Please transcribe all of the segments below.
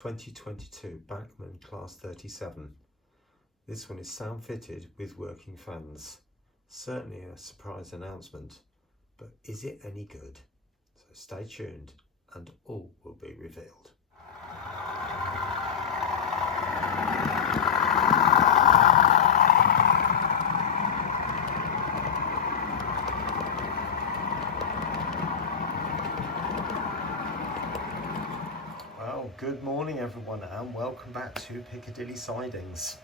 2022 Bachman Class 37. This one is sound fitted with working fans. Certainly a surprise announcement, but is it any good? So stay tuned and all will be revealed. Good morning everyone and welcome back to Piccadilly Sidings.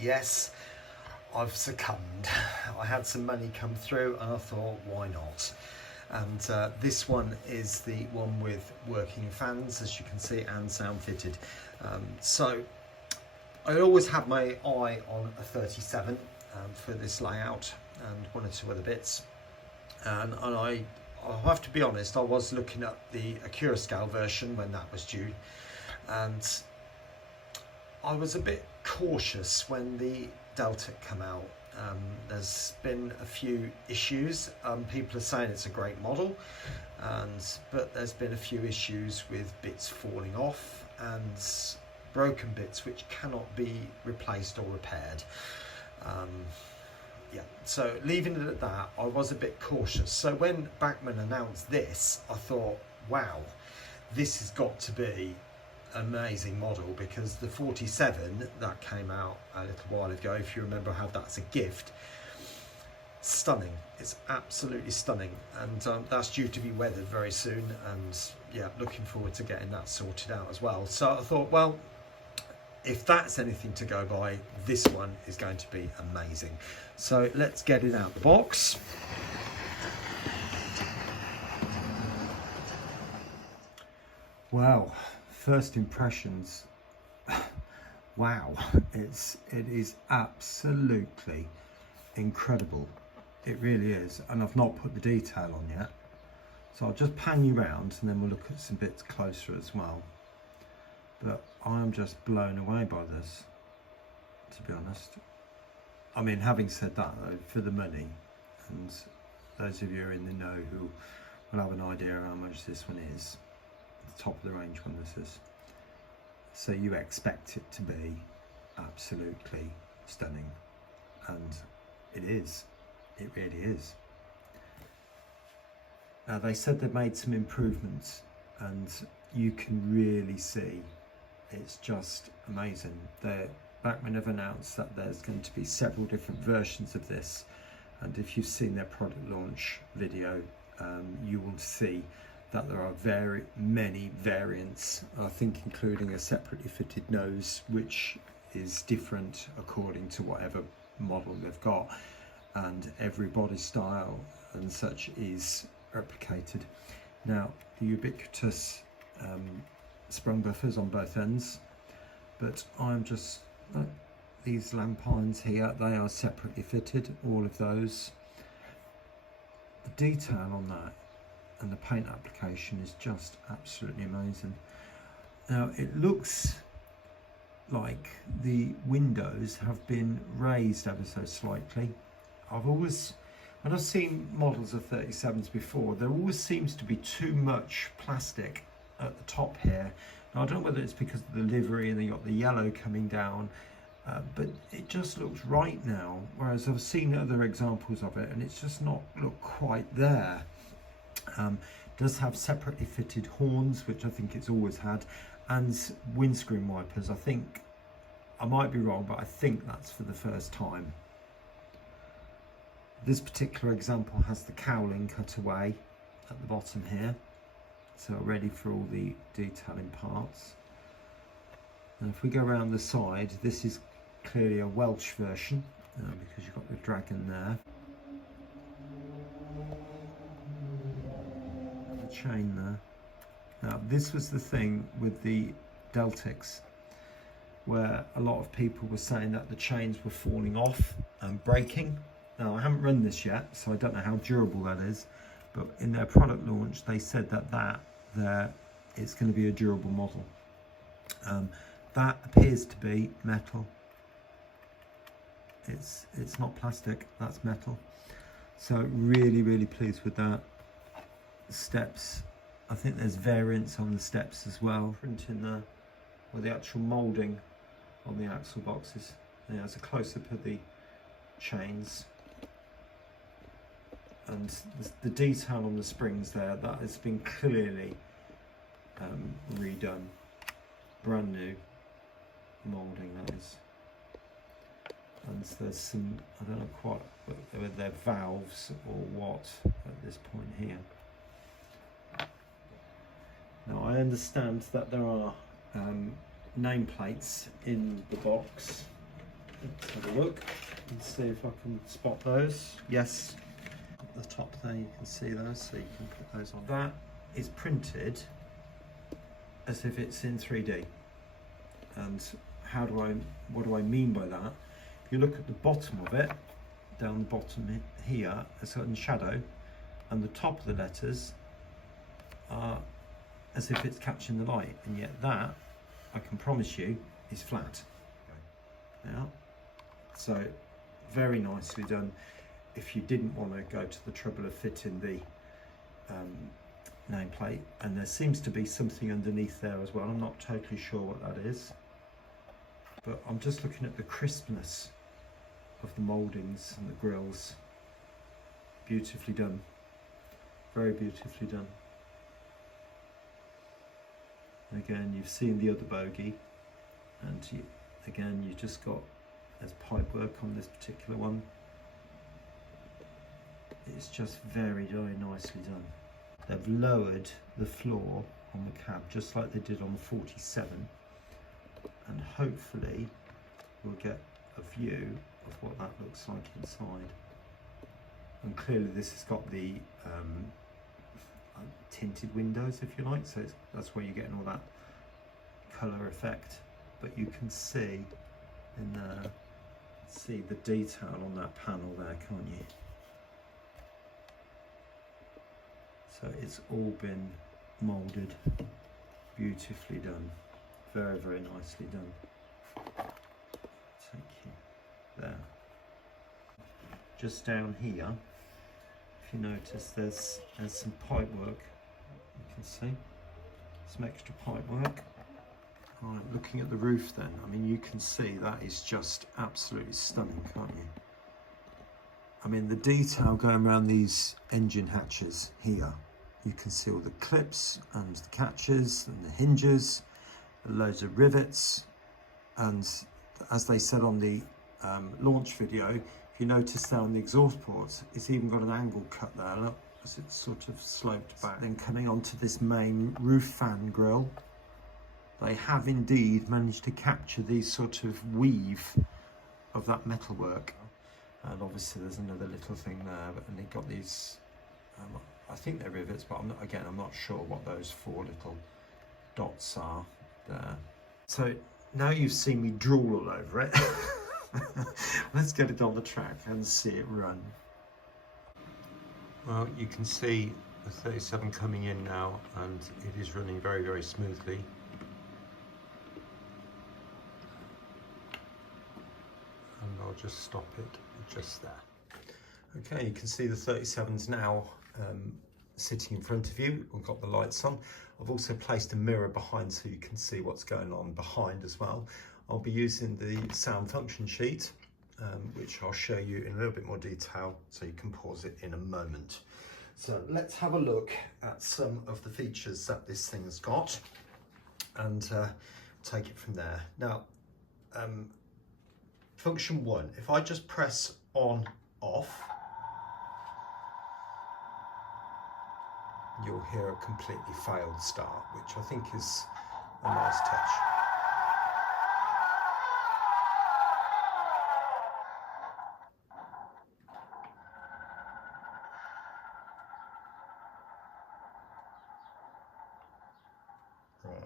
Yes, I've succumbed. I had some money come through and I thought, why not? And this one is the one with working fans, as you can see, and sound fitted. So I always had my eye on a 37 for this layout and one or two other bits. And I'll have to be honest, I was looking at the Acura scale version when that was due, and I was a bit cautious when the Delta came out. There's been a few issues. People are saying it's a great model, but there's been a few issues with bits falling off and broken bits which cannot be replaced or repaired. Yeah, so leaving it at that, I was a bit cautious. So when Bachman announced this, I thought, wow, this has got to be an amazing model, because the 47 that came out a little while ago, if you remember, I had that as a gift. Stunning, it's absolutely stunning, and that's due to be weathered very soon, and yeah, looking forward to getting that sorted out as well. So I thought, well, if that's anything to go by, this one is going to be amazing. So let's get it out the box. Well, first impressions. Wow, it is absolutely incredible. It really is, and I've not put the detail on yet. So I'll just pan you round and then we'll look at some bits closer as well. But I'm just blown away by this, to be honest. I mean, having said that though, for the money, and those of you who are in the know who will have an idea how much this one is, the top of the range one this is. So you expect it to be absolutely stunning, and it is, it really is. Now they said they've made some improvements and you can really see it's just amazing. Bachman have announced that there's going to be several different versions of this, and if you've seen their product launch video, you will see that there are very many variants, I think including a separately fitted nose, which is different according to whatever model they've got, and every body style and such is replicated. Now the ubiquitous sprung buffers on both ends, but I'm just these lampines here, they are separately fitted, all of those. The detail on that and the paint application is just absolutely amazing. Now it looks like the windows have been raised ever so slightly. When I've seen models of 37s before, there always seems to be too much plastic at the top here. Now I don't know whether it's because of the livery and then you got the yellow coming down, but it just looks right now, whereas I've seen other examples of it and it's just not look quite there. Does have separately fitted horns, which I think it's always had, and windscreen wipers. I think, I might be wrong, but I think that's for the first time. This particular example has the cowling cut away at the bottom here, so ready for all the detailing parts. And if we go around the side, this is clearly a Welsh version, because you've got the dragon there. The chain there. Now this was the thing with the Deltics, where a lot of people were saying that the chains were falling off and breaking. Now I haven't run this yet, so I don't know how durable that is, but in their product launch they said that it's going to be a durable model. That appears to be metal. It's not plastic, that's metal. So really pleased with that. Steps, I think there's variants on the steps as well. Printing there. or the actual moulding on the axle boxes. There's a close-up of the chains, and the detail on the springs there, that has been clearly redone. Brand new moulding, that is. And there's some, I don't know quite whether they're valves or what at this point here. Now I understand that there are nameplates in the box. Let's have a look and see if I can spot those. Yes, at the top there you can see those, so you can put those on. That is printed as if it's in 3D. And what do I mean by that? If you look at the bottom of it, down the bottom here, a certain shadow, and the top of the letters are as if it's catching the light, and yet that, I can promise you, is flat. Yeah. So very nicely done. If you didn't want to go to the trouble of fitting the nameplate, and there seems to be something underneath there as well. I'm not totally sure what that is, but I'm just looking at the crispness of the mouldings and the grills. Beautifully done, very beautifully done. And again, you've seen the other bogie, and again you've just got, there's pipe work on this particular one. It's just very, very nicely done. They've lowered the floor on the cab just like they did on the 47, and hopefully we'll get a view of what that looks like inside. And clearly this has got the tinted windows, if you like, so that's where you're getting all that colour effect. But you can see in there, see the detail on that panel there, can't you? So it's all been moulded, beautifully done, very, very nicely done. Thank you. There. Just down here, if you notice, there's some pipe work. You can see some extra pipe work. Right, looking at the roof then, I mean, you can see that is just absolutely stunning, can't you? I mean, the detail going around these engine hatches here, you can see all the clips and the catches and the hinges, loads of rivets, and as they said on the launch video, if you notice there on the exhaust ports, it's even got an angle cut there, look, as it's sort of sloped back. Then coming onto this main roof fan grille, they have indeed managed to capture these sort of weave of that metalwork. And obviously there's another little thing there, and they got these, I think they're rivets, but I'm not sure what those four little dots are there. So now you've seen me drool all over it, let's get it on the track and see it run. Well, you can see the 37 coming in now, and it is running very, very smoothly. And I'll just stop it just there. Okay, you can see the 37's now sitting in front of you. We've got the lights on. I've also placed a mirror behind so you can see what's going on behind as well. I'll be using the sound function sheet, which I'll show you in a little bit more detail, so you can pause it in a moment. So let's have a look at some of the features that this thing has got, and take it from there. Now, function 1, if I just press on, off, you'll hear a completely failed start, which I think is a nice touch.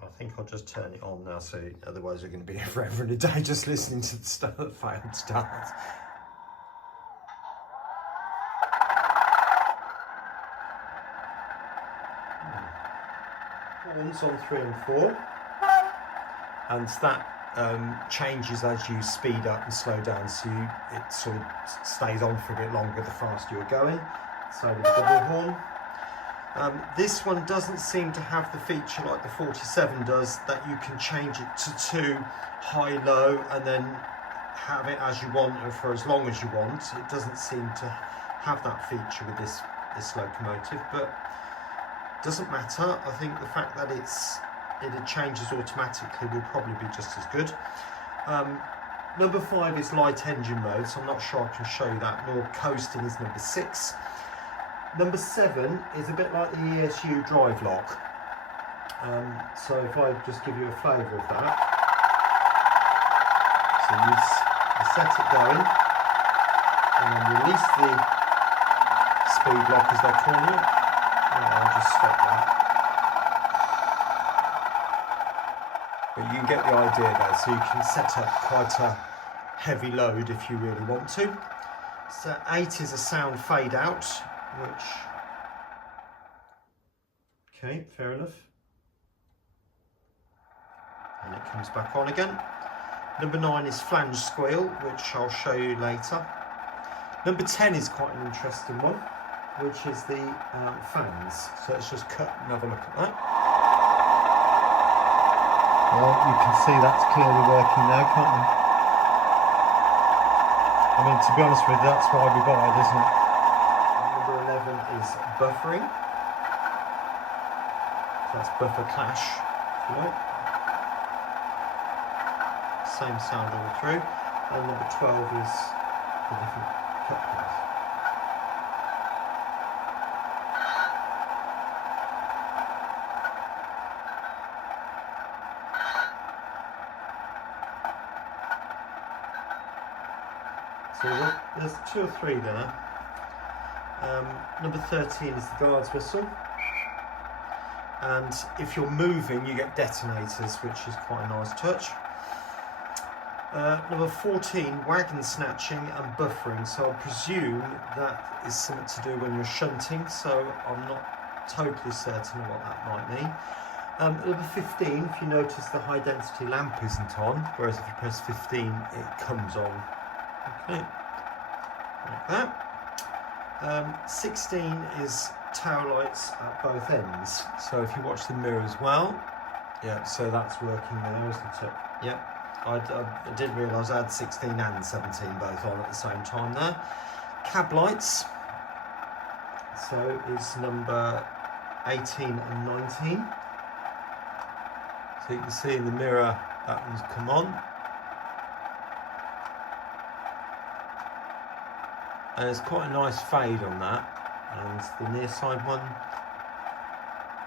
I think I'll just turn it on now, so otherwise we're going to be here forever and a day just listening to the failed start. Horns on 3 and 4, and that changes as you speed up and slow down, so it sort of stays on for a bit longer the faster you're going. So with the double horn, This one doesn't seem to have the feature like the 47 does, that you can change it to 2 high-low and then have it as you want and for as long as you want. It doesn't seem to have that feature with this locomotive, but doesn't matter. I think the fact that it changes automatically will probably be just as good. Number 5 is light engine mode, so I'm not sure I can show you that, nor coasting is number 6. Number 7 is a bit like the ESU drive lock. So if I just give you a flavour of that. So you set it going, and then release the speed lock as they're calling it. I'll just stop that. But you can get the idea there, so you can set up quite a heavy load if you really want to. So 8 is a sound fade out, which, okay, fair enough. And it comes back on again. Number 9 is flange squeal, which I'll show you later. Number 10 is quite an interesting one, which is the fans. So let's just cut and have a look at that. Well, you can see that's clearly working now, can't you? I mean, to be honest with you, that's why we buy it, isn't it? Number 11 is buffering. So that's buffer clash, if you like. Same sound all through. And number 12 is the different couplings. So there's 2 or 3 there. Number 13 is the guard's whistle. And if you're moving, you get detonators, which is quite a nice touch. Number 14, wagon snatching and buffering. So I presume that is something to do when you're shunting, so I'm not totally certain of what that might mean. Number 15, if you notice the high density lamp isn't on, whereas if you press 15, it comes on. Okay, like that. 16 is tail lights at both ends. So if you watch the mirror as well, yeah, so that's working there, isn't it? Yep. I didn't realise I had 16 and 17 both on at the same time there. Cab lights, so it's number 18 and 19. So you can see in the mirror that one's come on. And there's quite a nice fade on that. And the near side one,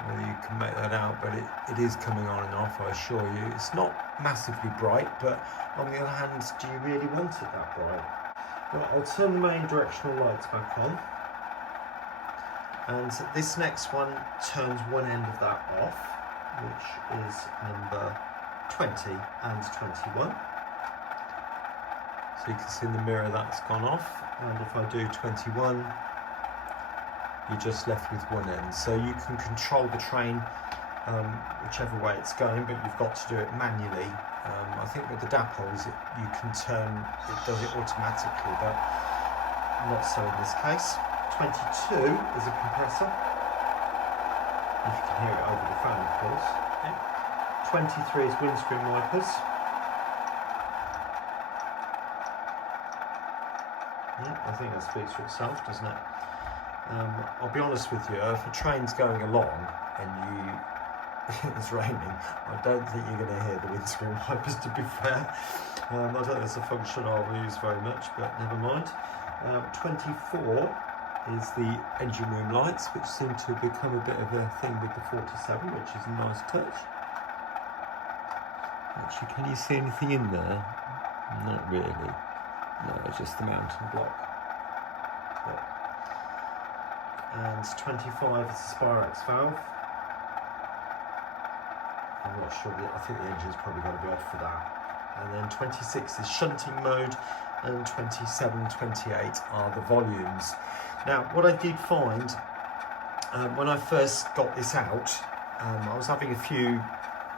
whether you can make that out, but it is coming on and off, I assure you. It's not massively bright, but on the other hand, do you really want it that bright? Well, I'll turn the main directional lights back on. And this next one turns one end of that off, which is number 20 and 21. So you can see in the mirror that's gone off. And if I do 21, you're just left with one end. So you can control the train whichever way it's going, but you've got to do it manually. I think with the DAPOs you can turn, it does it automatically, but not so in this case. 22 is a compressor. If you can hear it over the fan, of course. Yeah. 23 is windscreen wipers. I think that speaks for itself, doesn't it? I'll be honest with you, if a train's going along and it's raining, I don't think you're going to hear the windscreen wipers, to be fair. I don't think it's a function I'll use very much, but never mind. 24 is the engine room lights, which seem to become a bit of a thing with the 47, which is a nice touch. Actually, can you see anything in there? Not really. No, it's just the mountain block. But, and 25 is the Spirax valve. I'm not sure, I think the engine's probably got to be off for that. And then 26 is shunting mode, and 27, 28 are the volumes. Now, what I did find when I first got this out, I was having a few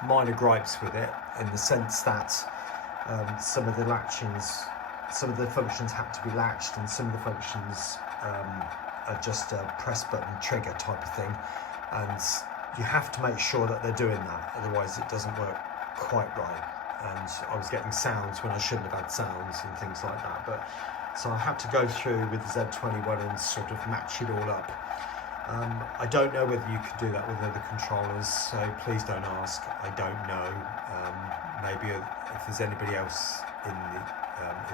minor gripes with it, in the sense that some of the functions had to be latched, and some of the functions just a press button trigger type of thing, and you have to make sure that they're doing that, otherwise it doesn't work quite right. And I was getting sounds when I shouldn't have had sounds and things like that, but so I had to go through with the Z21 and sort of match it all up. I don't know whether you can do that with other controllers, so please don't ask. I don't know. Maybe if there's anybody else in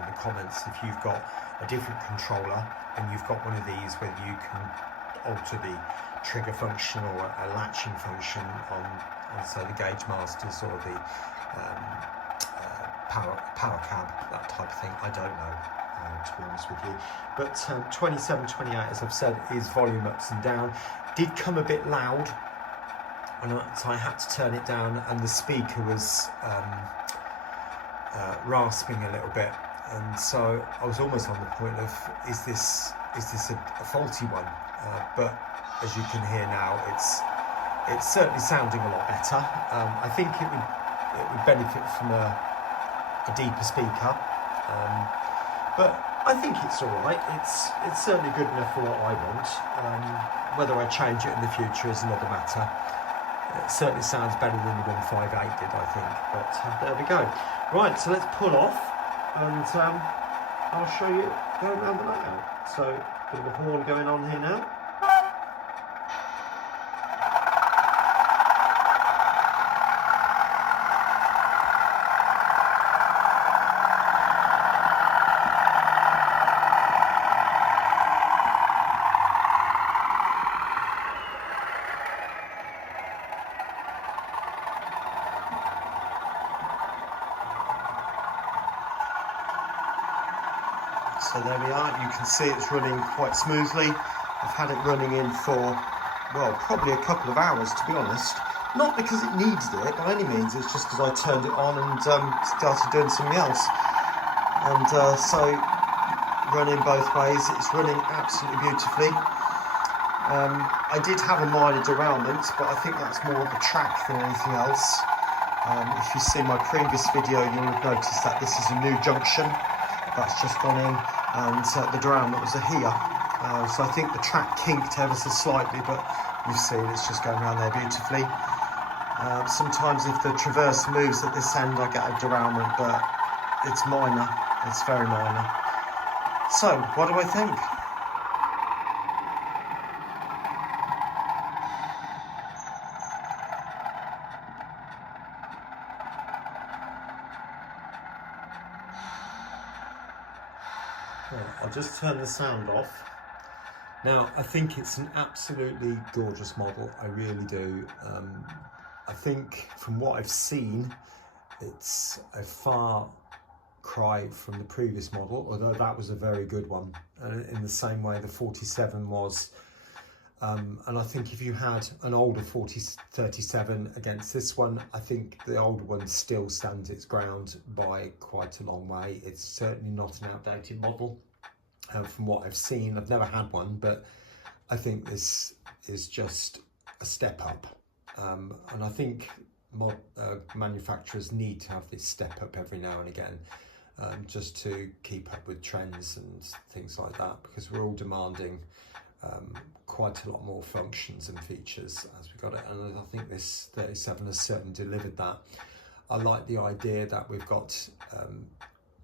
the comments, if you've got a different controller and you've got one of these where you can alter the trigger function or a latching function on say the gauge masters or the power cab, that type of thing. I don't know, to be honest with you. But 27, 28, as I've said, is volume ups and down. Did come a bit loud, so I had to turn it down, and the speaker was rasping a little bit, and so I was almost on the point of, is this a faulty one? But as you can hear now, it's certainly sounding a lot better. I think it would benefit from a deeper speaker, but I think it's all right. It's certainly good enough for what I want. Whether I change it in the future is another matter. It certainly sounds better than the 158 did, I think. But there we go. Right, so let's pull off, and I'll show you going around the layout. So a bit of a horn going on here now. So there we are, you can see it's running quite smoothly. I've had it running in for, well, probably a couple of hours, to be honest. Not because it needed it by any means, it's just because I turned it on and started doing something else. And so running both ways, it's running absolutely beautifully. I did have a minor derailment, but I think that's more the track than anything else. If you see my previous video, you'll have noticed that this is a new junction that's just gone in, and the derailment was here. So I think the track kinked ever so slightly, but you've seen it's just going around there beautifully. Sometimes if the traverse moves at this end, I get a derailment, but it's minor, it's very minor. So, what do I think? I'll just turn the sound off. Now, I think it's an absolutely gorgeous model, I really do. I think from what I've seen, it's a far cry from the previous model, although that was a very good one, in the same way the 47 was. And I think if you had an older 37 against this one, I think the older one still stands its ground by quite a long way. It's certainly not an outdated model. From what I've seen, I've never had one, but I think this is just a step up. And I think manufacturers need to have this step up every now and again, just to keep up with trends and things like that, because we're all demanding quite a lot more functions and features as we got it, and I think this 37 has certainly delivered that. I like the idea that we've got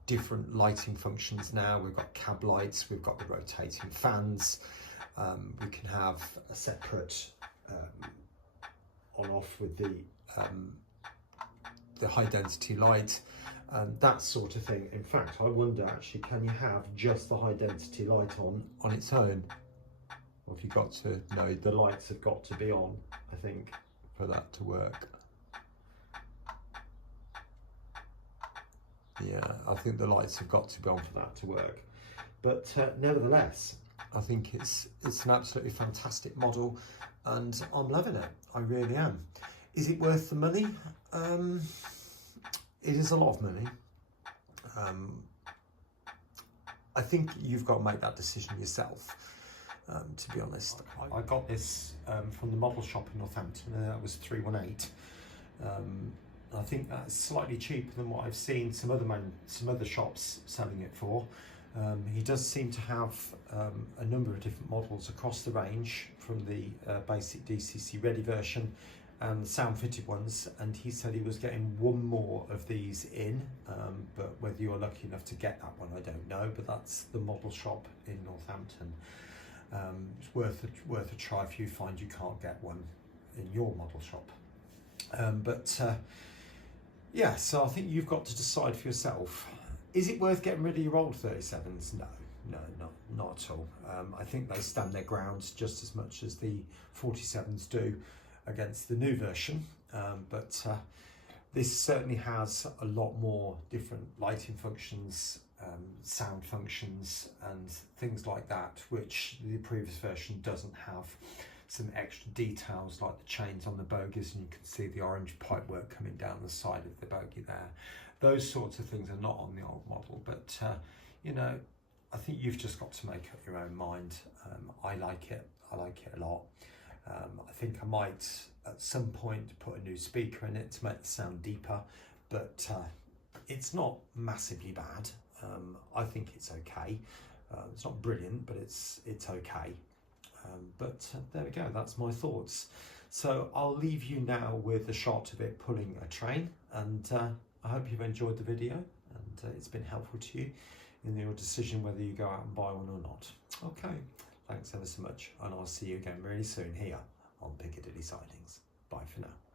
different lighting functions now. We've got cab lights, we've got the rotating fans, we can have a separate on-off with the high density light, that sort of thing. In fact, I wonder actually, can you have just the high density light on its own? Or if you've got to, no, the lights have got to be on, I think, for that to work. Yeah, I think the lights have got to be on for that to work. But nevertheless, I think it's an absolutely fantastic model, and I'm loving it. I really am. Is it worth the money? It is a lot of money. I think you've got to make that decision yourself. To be honest, I got this from the model shop in Northampton, and that was 318. I think that's slightly cheaper than what I've seen some other shops selling it for. He does seem to have a number of different models across the range, from the basic DCC ready version and the sound fitted ones, and he said he was getting one more of these in, but whether you're lucky enough to get that one I don't know, but that's the model shop in Northampton. It's worth a try if you find you can't get one in your model shop. Yeah, so I think you've got to decide for yourself. Is it worth getting rid of your old 37s? No, not at all. I think they stand their ground just as much as the 47s do against the new version, but this certainly has a lot more different lighting functions, sound functions and things like that, which the previous version doesn't have. Some extra details like the chains on the bogies, and you can see the orange pipework coming down the side of the bogie there. Those sorts of things are not on the old model, but you know, I think you've just got to make up your own mind. I like it a lot. I think I might at some point put a new speaker in it to make the sound deeper, but it's not massively bad. I think it's okay. It's not brilliant, but it's okay. There we go, that's my thoughts. So I'll leave you now with a shot of it pulling a train, and I hope you've enjoyed the video and it's been helpful to you in your decision whether you go out and buy one or not. Okay, thanks ever so much, and I'll see you again really soon here on Piccadilly Sidings. Bye for now.